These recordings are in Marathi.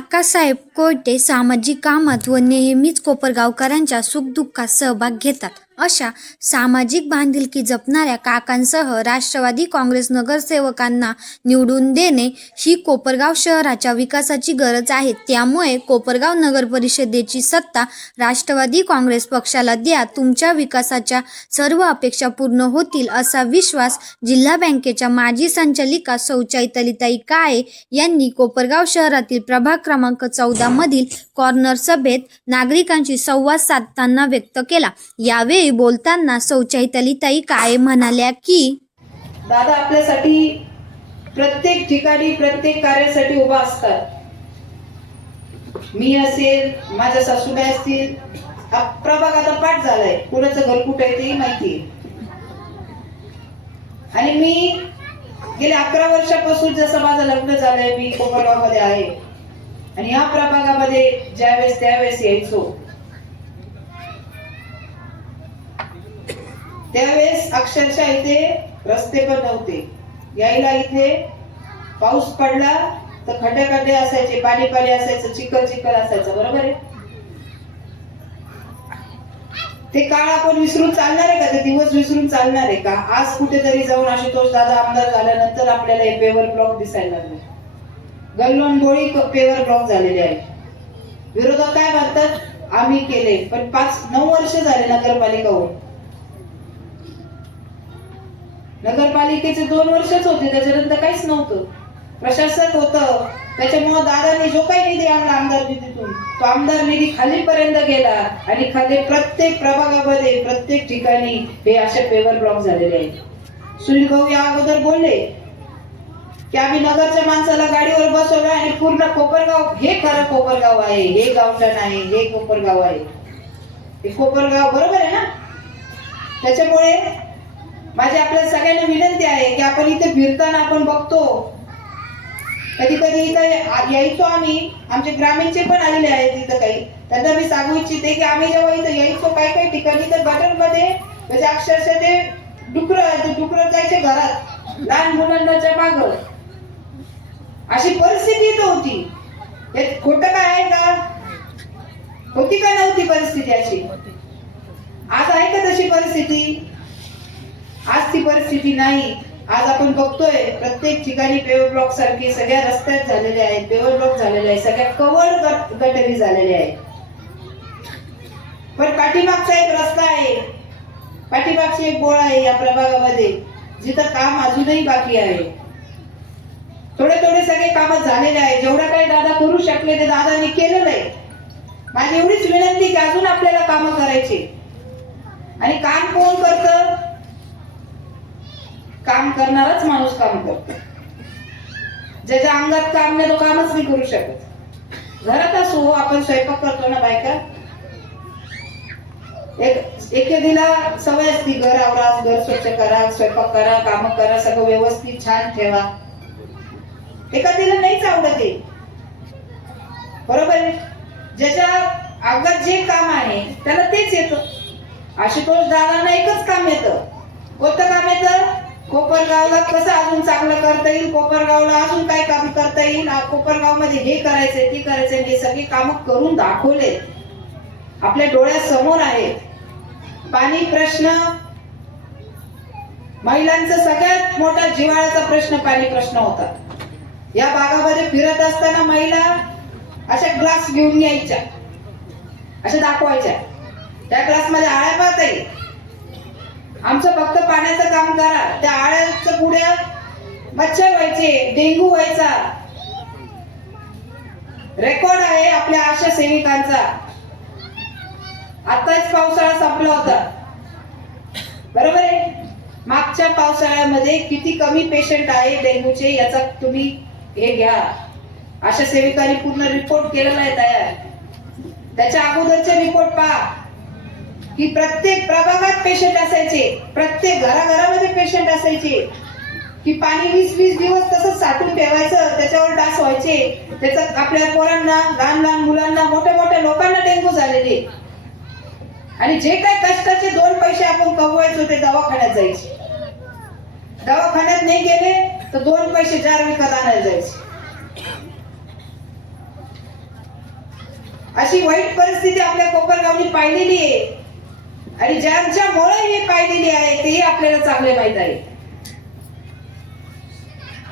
काकासाहेब कोयटे सामाजिक कामात व नेहमीच कोपरगावकरांच्या सुखदुःखात सहभाग घेतात. अशा सामाजिक बांधिलकी जपणाऱ्या काकांसह राष्ट्रवादी काँग्रेस नगरसेवकांना निवडून देणे ही कोपरगाव शहराच्या विकासाची गरज आहे. त्यामुळे कोपरगाव नगर परिषदेची सत्ता राष्ट्रवादी काँग्रेस पक्षाला द्या. तुमच्या विकासाच्या सर्व अपेक्षा पूर्ण होतील असा विश्वास जिल्हा बँकेच्या माजी संचालिका सौ चैतालीताई काळे यांनी कोपरगाव शहरातील प्रभाग क्रमांक 14 मधील कॉर्नर सभेत नागरिकांशी संवाद साधताना व्यक्त केला. यावेळी बोलताना सौ चैतालीताई काळे म्हणाल्या की दादा आपल्यासाठी प्रत्येक ठिकाणी प्रत्येक कार्यासाठी उभा असतात. मी असेल, माझ्या सासूबाई असतील, हा प्रभाग आता पाठ झालाय, कुणाचं घर कुठे आहे तेही माहिती आहे. आणि मी गेल्या 11 वर्षापासून जसं माझं लग्न झालंय मी कोपरगाव मध्ये आहे आणि या प्रभागामध्ये ज्यावेळेस त्यावेळेस यायचो त्यावेळेस अक्षरशः इथे रस्ते पण नव्हते. यायला इथे पाऊस पडला तर खड्डे असायचे, पाणी असायचं, चिखल असायचं. बरोबर आहे. ते काळ आपण विसरून चालणार आहे का? ते दिवस विसरून चालणार आहे का? आज कुठेतरी जाऊन आशुतोष दादा आमदार झाल्यानंतर आपल्याला हे पेवर ब्लॉक दिसायला लागले. गल्लोनगोळी पेवर ब्लॉक झालेले आहे. विरोधक काय म्हणतात? आम्ही केले, पण 5-9 वर्ष झाले नगरपालिका होऊन. नगरपालिकेचे 2 वर्षच होते, त्याच्यानंतर काहीच नव्हतं. प्रशासक होतं, त्याच्यामुळे दादांनी जो काही निधी आणला आमदार निधीतून तो आमदार निधी खालीपर्यंत गेला आणि खाली प्रत्येक प्रभागामध्ये प्रत्येक ठिकाणी हे असे पेवर ब्लॉक झालेले आहेत. सुनील भाऊ या अगोदर बोलले की आम्ही नगरच्या माणसाला गाडीवर बसवलं आणि पूर्ण कोपरगाव हे खरं कोपरगाव आहे, हे गावठण आहे, हे कोपरगाव आहे, हे कोपरगाव. बरोबर आहे ना? त्याच्यामुळे माझी आपल्या सगळ्यांना विनंती आहे की आपण इथे फिरताना आपण बघतो, कधी इथं यायचो आम्ही, आमचे ग्रामीणचे पण आलेले आहेत इथं काही. त्यांना मी सांगू इच्छिते की आम्ही जेव्हा इथं यायचो काही ठिकाणी तर गटरमध्ये म्हणजे अक्षरशः ते डुकर जायचे घरात, लहान मुलांच्या माग अशी परिस्थिती इथं होती. हे खोटं काय आहे का? होती का नव्हती परिस्थिती अशी? आज आहे का तशी परिस्थिती? आज ती परिस्थिती नाही. आज आपण बघतोय प्रत्येक ठिकाणी पेवर ब्लॉक सारखे सगळ्या रस्त्यात झालेले आहेत, पेवर ब्लॉक झालेले आहेत, सगळ्या कव्हर गटरी झालेले आहेत. पण पाठीमागचा एक रस्ता आहे, पाठीमागची एक बोळ आहे या प्रभागामध्ये जिथं काम अजूनही बाकी आहे. थोडे सगळे काम झालेले आहे. जेवढं काही दादा करू शकले ते दादांनी केलेलं आहे. माझी एवढीच विनंती की अजून आपल्याला कामं करायची. आणि काम कोण करतं? काम करणाराच माणूस काम करतो. ज्याच्या अंगात काम नाही तो कामच नाही करू शकत. घरात असो, आपण स्वयंपाक करतो ना बायका, एखादीला सवय असती घर आवरा, घर स्वच्छ करा, स्वयंपाक करा, काम करा, सगळं व्यवस्थित छान ठेवा. एखादीला नाहीच आवडत आहे. बरोबर आहे. ज्याच्या अंगात जे काम आहे त्याला तेच येतं. आशुतोष दादांना एकच काम येतं. कोणतं काम येतं? कोपरगावला कसं अजून चांगलं करता येईल, कोपरगावला अजून काय काम करता येईल, कोपरगाव मध्ये हे करायचंय ते करायचंय. हे सगळी कामं करून दाखवले, आपल्या डोळ्यासमोर आहेत. पाणी प्रश्न महिलांचा सगळ्यात मोठा जिव्हाळ्याचा प्रश्न पाणी प्रश्न होता. या भागामध्ये फिरत असताना महिला अशा ग्लास घेऊन यायच्या, अशा दाखवायच्या. त्या ग्लास मध्ये आळ्या पाहता येईल, आमचं फक्त पाण्याचं काम करा. त्या आळ्याच्या पुढे मच्छर व्हायचे, डेंग्यू व्हायचा. रेकॉर्ड आहे आपल्या आशा सेविकांचा. आताच पावसाळा संपला होता. बरोबर आहे. मागच्या पावसाळ्यामध्ये किती कमी पेशंट आहे डेंग्यूचे याचा तुम्ही हे घ्या. आशा सेविकांनी पूर्ण रिपोर्ट केलेला आहे तयार. त्याच्या अगोदरचे रिपोर्ट पहा की प्रत्येक प्रभागात पेशंट असायचे, प्रत्येक घराघरामध्ये पेशंट असायचे. की पाणी 20-20 दिवस तसंच साठवून ठेवायचं, त्याच्यावर डास व्हायचे. त्याच्यात आपल्या पोरांना, लहान मुलांना, मोठ्या लोकांना डेंग्यू झालेले. आणि जे काही कष्टाचे 2 पैसे आपण कमवायचो ते दवाखान्यात जायचे. दवाखान्यात नाही गेले तर 2 पैसे जार विकत आणायला जायचे. अशी वाईट परिस्थिती आपल्या कोपरगावनी पाहिलेली आहे आणि ज्यांच्यामुळे हे पाहिलेली आहे तेही आपल्याला चांगले माहित आहे.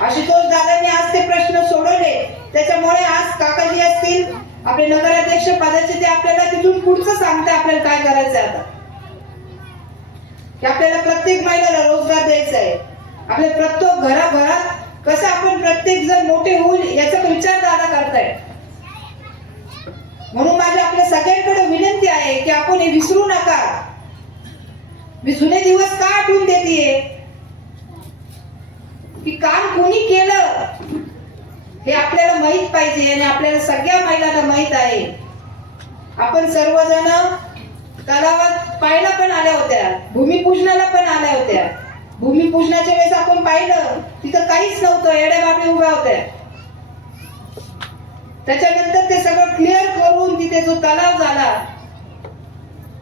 आशुतोष दादांनी आज ते प्रश्न सोडवले, त्याच्यामुळे आज काकाजी असतील आपले नगराध्यक्ष पदाचे, ते आपल्याला तिथून पुढचं सांगते आपल्याला काय करायचंय आता, की आपल्याला प्रत्येक महिलेला रोजगार द्यायचा आहे. आपल्या प्रत्येक घराघरात कसं आपण प्रत्येक जण मोठे होईल याचा विचार दादा करताय. म्हणून माझी आपल्या सगळ्यांकडे विनंती आहे की आपण हे विसरू नका. मी जुने दिवस का आठवून देतेय की काम कोणी केलं हे आपल्याला माहित पाहिजे आणि आपल्याला सगळ्या महिलांना माहित आहे. आपण सर्वजण तलावात पाहायला पण आल्या होत्या, भूमिपूजनाला पण आल्या होत्या. भूमिपूजनाच्या वेळेस आपण पाहिलं तिथं काहीच नव्हतं, एड्या बाबी उभ्या होत्या. त्याच्यानंतर ते सगळं क्लिअर करून तिथे जो तलाव झाला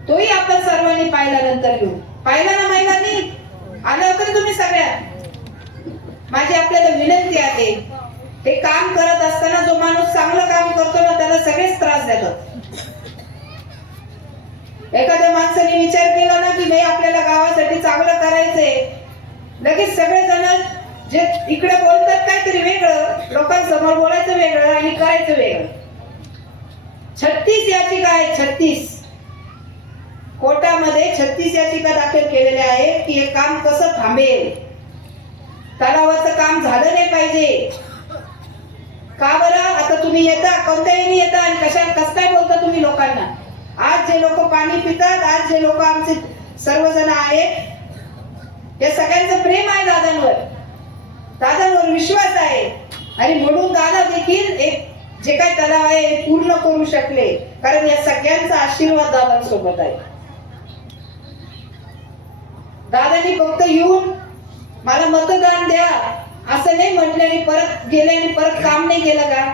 तोही आपण सर्वांनी पाहिला. नंतर घेऊन पाहिला ना महिलांनी, आल्या होत्या तुम्ही सगळ्या. माझी आपल्याला विनंती आहे, हे काम करत असताना जो माणूस चांगलं काम करतो ना त्याला सगळेच त्रास देतात. एखाद्या माणसाने विचार केला ना की नाही आपल्याला गावासाठी चांगलं करायचंय, लगेच सगळेजण जे इकडे बोलतात काहीतरी वेगळं, लोकांसमोर बोलायचं वेगळं आणि करायचं वेगळं. 36 याचिका आहेत, 36 कोर्टामध्ये 36 याचिका दाखल केलेल्या आहेत की हे काम कसं थांबेल. तलावाचं काम झालं नाही पाहिजे. का बरं? आता तुम्ही येता, कोणत्याही येता आणि कसं काय बोलता तुम्ही लोकांना. आज जे लोक पाणी पितात, आज जे लोक आमचे सर्वजण आहेत, या सगळ्यांचं प्रेम आहे दादांवर, दादांवर विश्वास आहे आणि म्हणून दादा देखील एक जे काही तलाव आहे पूर्ण करू शकले, कारण या सगळ्यांचा आशीर्वाद दादांसोबत आहे. दादांनी फक्त येऊन मला मतदान द्या असं नाही म्हटलं आणि परत गेले आणि परत काम नाही केलं का.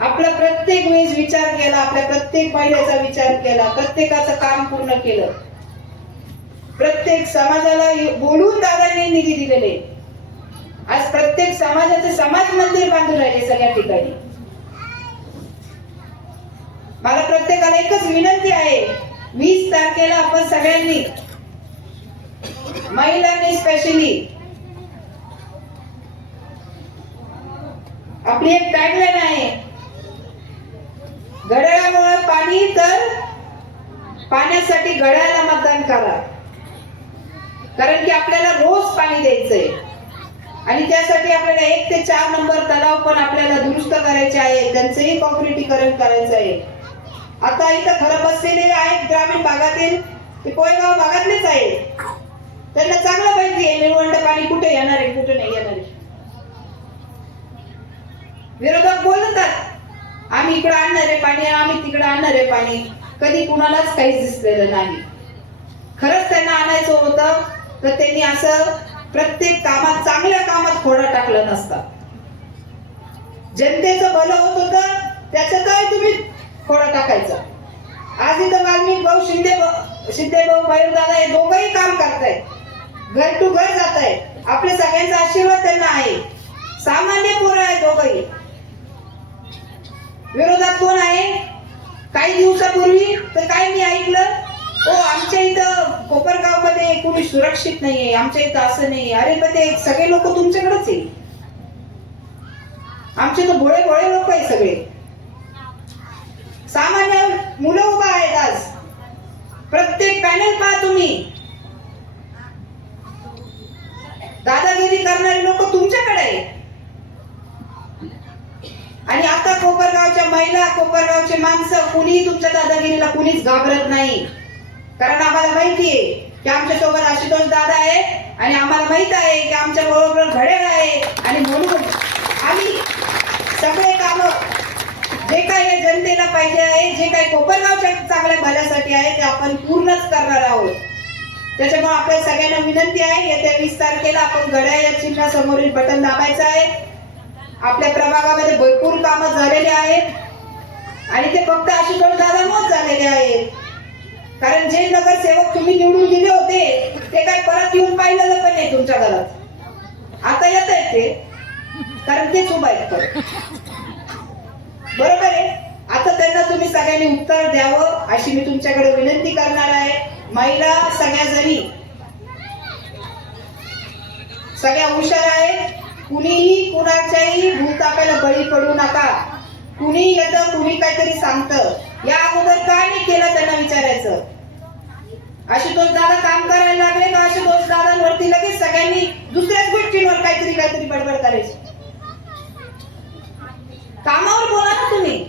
आपला प्रत्येक वेळेस विचार केला, आपल्या प्रत्येक महिलेचा विचार केला, प्रत्येकाचं काम पूर्ण केलं. प्रत्येक समाजाला बोलून दादांनी निधी दिलेले. आज प्रत्येक समाजाचे समाज मंदिर बांधून राहिले सगळ्या ठिकाणी. मला प्रत्येकाला एकच विनंती आहे, 20 तारखेला आपण सगळ्यांनी, महिलांनी स्पेशली, आपली एक टॅगलाईन आहे, घड्याळामुळे पाणी तर पाण्यासाठी घड्याळाला मतदान करा. कारण की आपल्याला रोज पाणी द्यायचंय आणि त्यासाठी आपल्याला 1 ते 4 नंबर तलाव पण आपल्याला दुरुस्त करायचे आहे, त्यांचंही कॉन्क्रिटीकरण करायचं आहे. आता इथं खरं बसलेले आहेत ग्रामीण भागातील, ते कोयगाव भागातलेच आहेत, त्यांना चांगलं माहिती आहे निळवंड पाणी कुठे येणार आहे कुठे नाही येणार आहे. विरोधक बोलतात आम्ही इकडे आणणार आहे पाणी, आम्ही तिकडे आणणार आहे पाणी. कधी कुणालाच काहीच दिसलेलं नाही. खरंच त्यांना आणायचं होतं तर त्यांनी असं प्रत्येक कामात, चांगल्या कामात खोडा टाकला नसता. जनतेचं भलं होत होतं त्याच्यातही तुम्ही खोडा टाकायचा. आज इथं वाल्मिक भाऊ, शिंदे भाऊ, दादा हे दोघंही काम करतायत, घर टू घर जात आहेत. आपल्या सगळ्यांचा आशीर्वाद त्यांना आहे. सामान्य पोरं आहे दोघंही. विरोधात कोण आहे? काही दिवसापूर्वी तर काय मी ऐकलं, हो आमच्या इथं कोपरगाव मध्ये कोणी सुरक्षित नाहीये, आमच्या इथं असं नाही. अरे पण ते सगळे लोक तुमच्याकडेच आहे. आमचे तर भोळे भोळे लोक आहे सगळे. सामान्य मुलं उभा आहेत. आज प्रत्येक पॅनल पहा तुम्ही, दादागिरी करणारे लोक तुमच्याकडे आहेत. आणि आता कोपरगावच्या महिला, कोपरगावचे माणसं कुणीही तुमच्या दादागिरीला कुणीच घाबरत नाही. कारण आम्हाला माहिती आहे की आमच्या सोबत आशुतोष दादा आहे आणि आम्हाला माहित आहे की आमच्या बरोबर घड्याळ आहे. आणि म्हणून आम्ही सगळे काम जे काही जनतेला पाहिजे आहे, जे काही कोपरगावच्या चांगल्या भल्यासाठी आहे ते आपण पूर्णच करणार आहोत. त्याच्यामुळे आपल्या सगळ्यांना विनंती आहे, येत्या 20 तारखेला आपण घड्याळ या चिन्हासमोरील बटन दाबायचं आहे. आपल्या प्रभागामध्ये भरपूर कामं झालेली आहेत आणि ते फक्त आशुतोष दादामुळेच झालेले आहेत. कारण जे नगरसेवक तुम्ही निवडून दिले होते ते काय परत येऊन पाहिलं पण नाही तुमच्या घरात. आता येत आहेत ते, कारण तेच उभा आहेत. बरोबर आहे. आता त्यांना तुम्ही सगळ्यांनी उत्तर द्यावं अशी मी तुमच्याकडे विनंती करणार आहे. महिला सगळ्या जणी सगळ्या हुशार आहेत. कुणीही कुणाच्याही भूलथापाला बळी पडू नका. कुणी येतं कुणी काहीतरी सांगतं, या अगोदर का नाही केलं त्यांना विचारायचं. आशुतोष दादा काम करायला लागले का आशुतोष दादांवरती लगेच सगळ्यांनी दुसऱ्याच गोष्टींवर काहीतरी बडबड करायची. कामावर बोला ना तुम्ही.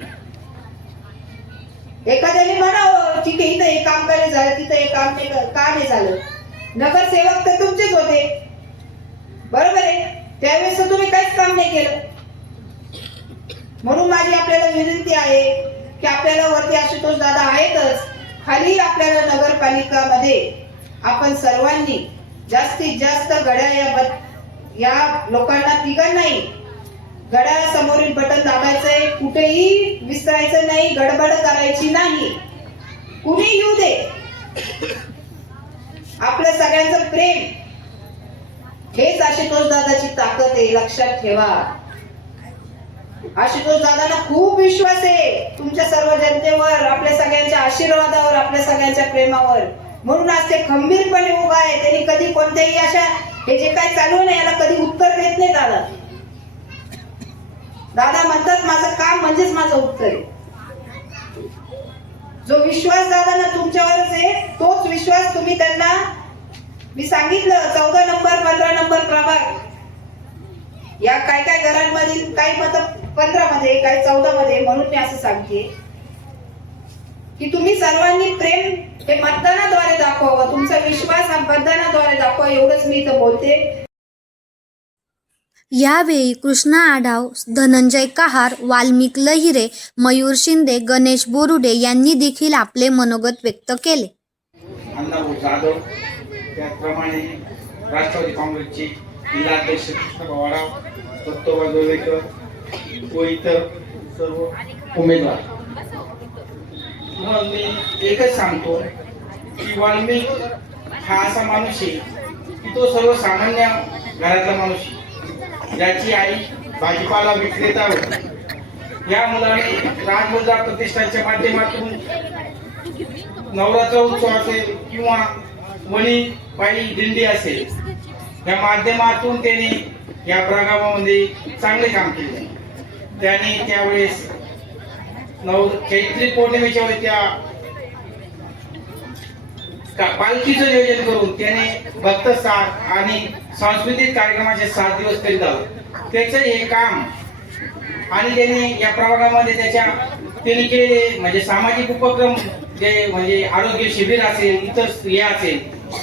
एखाद्याने म्हणावं ठीक आहे इथं हे काम काय झालं तिथं हे काम का नाही झालं. नगरसेवक तर तुमचेच होते, बरोबर आहे. त्यावेळेस तुम्ही काहीच काम नाही केलं. म्हणून माझी आपल्याला विनंती आहे की आपल्याला वरती आशुतोष दादा आहेतच, खाली आपल्याला नगरपालिकामध्ये आपण सर्वांनी जास्तीत जास्त घड्याळ या लोकांना तिघांनाही घड्याळासमोरील बटन दाबायचंय. कुठेही विसरायचं नाही, गडबड करायची नाही. कुणी येऊ दे, आपलं सगळ्यांचं प्रेम हेच आशुतोष दादाची ताकद आहे, लक्षात ठेवा. आशुतोष दादांना खूप विश्वास आहे तुमच्या सर्व जनतेवर, आपल्या सगळ्यांच्या आशीर्वादावर, आपल्या सगळ्यांच्या प्रेमावर. म्हणून आज ते खंबीरपणे उभा आहे. त्यांनी कधी कोणत्याही अशा हे जे काय चालू नाही याला कधी उत्तर देत नाही दादा. दादा म्हणतात माझं काम म्हणजेच माझं उत्तर आहे. जो विश्वास दादांना तुमच्यावरच आहे तोच विश्वास तुम्ही त्यांना, मी सांगितलं 14 नंबर 15 नंबर प्रभाग या काय काय घरांमधील काही मत 15 मध्ये काही 14 मध्ये, म्हणून मी असं सांगते की तुम्ही सर्वांनी प्रेम हे मतदानाद्वारे दाखवावं. तुमचा विश्वास हा मतदानाद्वारे दाखवा, एवढंच मी इथं बोलते. यावेळी कृष्णा आढाव, धनंजय कहार, वाल्मिक लहिरे, मयूर शिंदे, गणेश बोरुडे यांनी देखील आपले मनोगत व्यक्त केले. अण्णाभाऊ जाधव, त्याचप्रमाणे राष्ट्रवादी काँग्रेसचे जिल्हाध्यक्ष कृष्णभाऊ आढाव, दत्तोबा जोगळेकर व इतर सर्व उमेदवार. मग मी एकच सांगतो की वाल्मिक हा असा माणूस आहे की तो सर्वसामान्य घरातला माणूस आहे. ज्याची आई भाजीपाला विक्रेता होती. या मुलाने राजमुद्रा प्रतिष्ठानच्या माध्यमातून नवरात्र उत्सव असेल किंवा वणी पायी दिंडी असेल, या माध्यमातून त्याने या प्रभागामध्ये चांगले काम केले. त्याने त्यावेळेस चैत्री पौर्णिमेच्या वेळी त्या पालखीचं नियोजन करून त्याने भक्तसार आणि सांस्कृतिक कार्यक्रमाचे 7 दिवस करीत आहोत. त्याचं हे काम आणि त्यांनी या प्रभागामध्ये त्यांनी केलेले म्हणजे सामाजिक उपक्रम, जे म्हणजे आरोग्य शिबिर असेल, इतर हे असेल,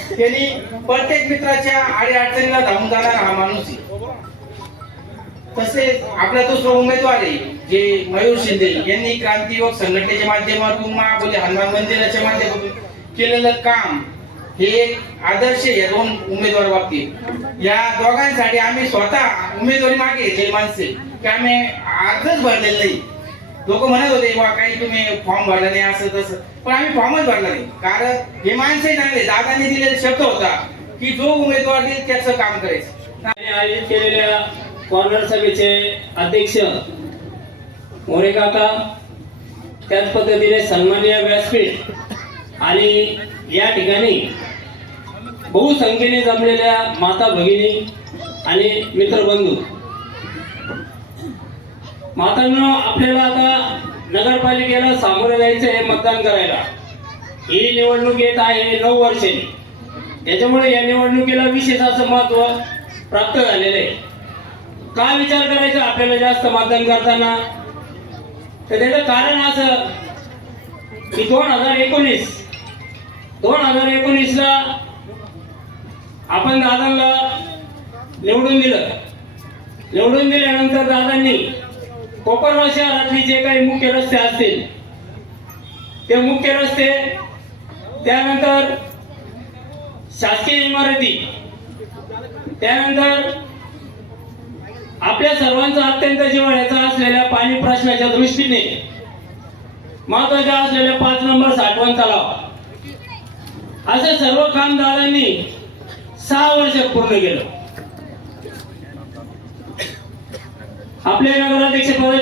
त्यांनी प्रत्येक मित्राच्या अडीअडचणीला धावून जाणारा हा माणूस आहे. तसेच आपला दुसरा उमेदवार आहे जे मयूर शिंदे यांनी क्रांती युवक संघटनेच्या माध्यमातून महाबोली हनुमान मंदिराच्या माध्यमातून केलेलं काम हे एक आदर्श आहे या 2 उमेदवार बाबतीत. या दोघांसाठी आम्ही स्वतः उमेदवारी मागे जे माणसे की आम्ही अर्जच भरलेलं नाही. लोक म्हणत होते वा काही तुम्ही फॉर्म भरला नाही असं तसं, पण आम्ही फॉर्मच भरला नाही. कारण हे माणसं चांगले, दादांनी दिलेला शब्द होता की जो उमेदवार देईल त्याचं काम करायचं. आयोजित केलेल्या कॉर्नर सभेचे अध्यक्ष मोरे काका, त्याच पद्धतीने सन्माननीय व्यासपीठ आणि या ठिकाणी बहुसंख्येने जमलेल्या माता भगिनी आणि मित्रबंधू, मातांनो, आपल्याला आता नगरपालिकेला सामोरे जायचं आहे मतदान करायला. ही निवडणूक येत आहे 9 वर्षांनी. त्याच्यामुळे या निवडणुकीला विशेष असं महत्व प्राप्त झालेलं आहे. काय विचार करायचा आपल्याला जास्त मतदान करताना, तर त्याचं कारण असं की 2019ला आपण दादांना निवडून दिलं. निवडून दिल्यानंतर दादांनी कोपरगाव शहरातली जे काही मुख्य रस्ते असतील ते मुख्य रस्ते, त्यानंतर शासकीय इमारती, त्यानंतर आपल्या सर्वांचा अत्यंत जिव्हाळ्याचा असलेल्या पाणी प्रश्नाच्या दृष्टीने महत्वाच्या असलेल्या 5 नंबर साठवण तलाव, असे सर्व काम दादांनी 6 वर्ष पूर्ण केलं. आपल्या नगराध्यक्ष पद